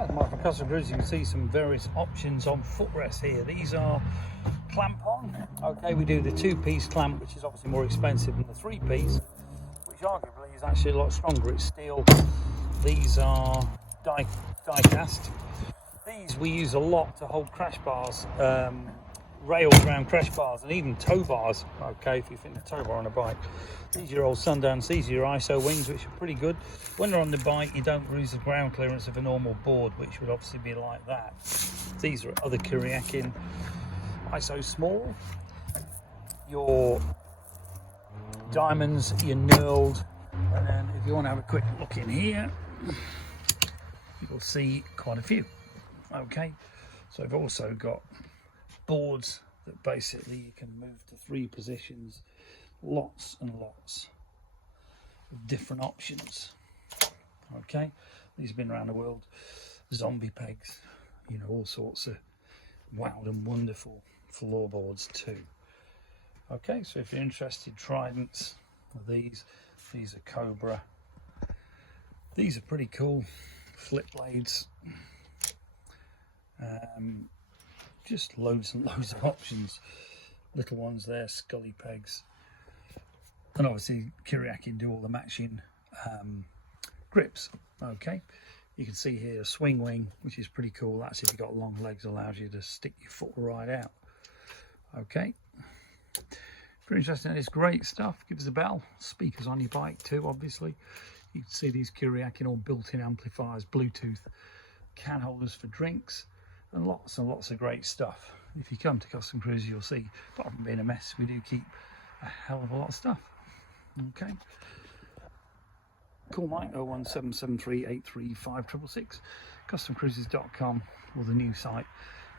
As Mark from Custom Cruises, you can see some various options on footrests here. These are clamp on. Okay, we do the 2-piece clamp, which is obviously more expensive than the 3-piece, which arguably is actually a lot stronger. It's steel. These are die cast. These we use a lot to hold crash bars, rails around crash bars, and even tow bars. Okay, if you think the tow bar on a bike. These are your old Sundance. These are your ISO wings, which are pretty good. When they're on the bike, you don't lose the ground clearance of a normal board, which would obviously be like that. These are other Kiriakin ISO small. Your diamonds, your knurled, and then if you want to have a quick look in here, you'll see quite a few. Okay, so I've also got boards that basically you can move to 3 positions. Lots and lots of different options. Okay, these have been around the world. Zombie pegs, you know, all sorts of wild and wonderful floorboards too. Okay, so if you're interested, tridents are these are Cobra. These are pretty cool, flip blades. Just loads and loads of options. Little ones there, scully pegs. And obviously Kiriakin do all the matching grips. Okay, you can see here a swing wing, which is pretty cool. That's if you've got long legs, allows you to stick your foot right out. Okay, if you're interested in this great stuff, give us a bell. Speakers on your bike too, obviously. You can see these Kiriakin all built-in amplifiers, Bluetooth, can holders for drinks, and lots of great stuff. If you come to Custom Cruises, you'll see, apart from being a mess, we do keep a hell of a lot of stuff. Okay, call Mike 01773 835 666, customcruises.com, or the new site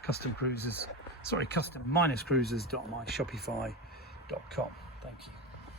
custom-cruises.myshopify.com. Thank you.